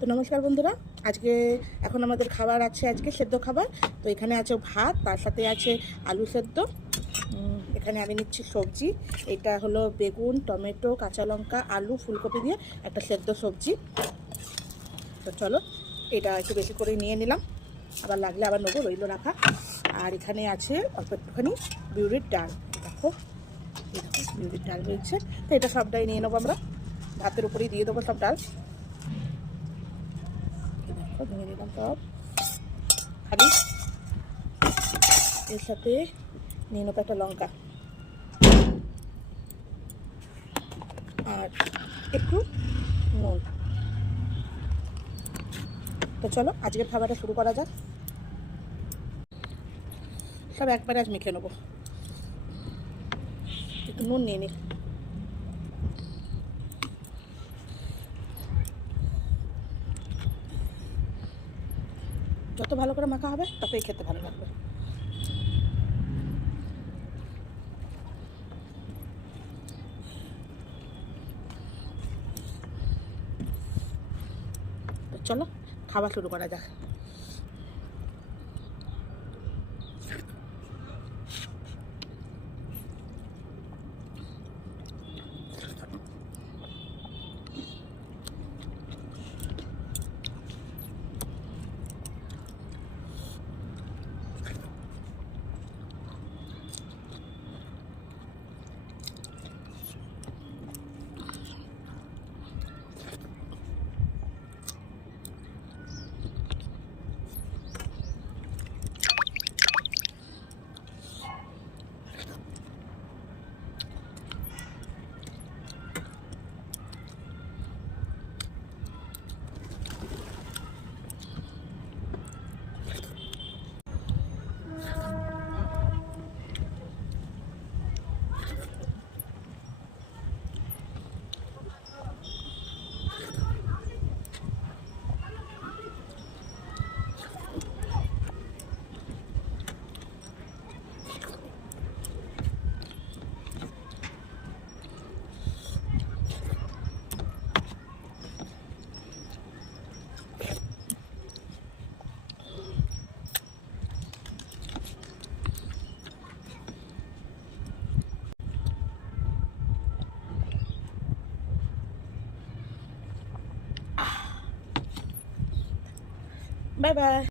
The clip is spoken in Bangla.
তো নমস্কার বন্ধুরা, আজকে এখন আমাদের খাবার আছে, আজকে সেদ্ধ খাবার। তো এখানে আছে ভাত, তার সাথে আছে আলু সেদ্ধ। এখানে আমি নিচ্ছি সবজি। এটা হলো বেগুন, টমেটো, কাঁচা লঙ্কা, আলু, ফুলকপি দিয়ে একটা সেদ্ধ সবজি। তো চলো এটা একটু বেশি করে নিয়ে নিলাম, আবার লাগলে আবার নেবো, রইলো রাখা। আর এখানে আছে অল্প একটুখানি বিউলির ডাল। দেখো বিউলির ডাল রয়েছে। তো এটা সবটাই নিয়ে নেবো আমরা, ভাতের উপরেই দিয়ে দেবো সব ডাল। ভেঙে নিলাম সব খালি। এর সাথে নিয়ে নেবো একটা লঙ্কা আর একটু নুন। তো চলো আজকের খাবারটা শুরু করা যাক। সব একবারে আজ মেখে নেবো। একটু নুন নিয়ে নিই। যত ভালো করে মাখা হবে ততই খেতে ভালো লাগবে। তো চলো খাবার শুরু করা যাক। Bye bye.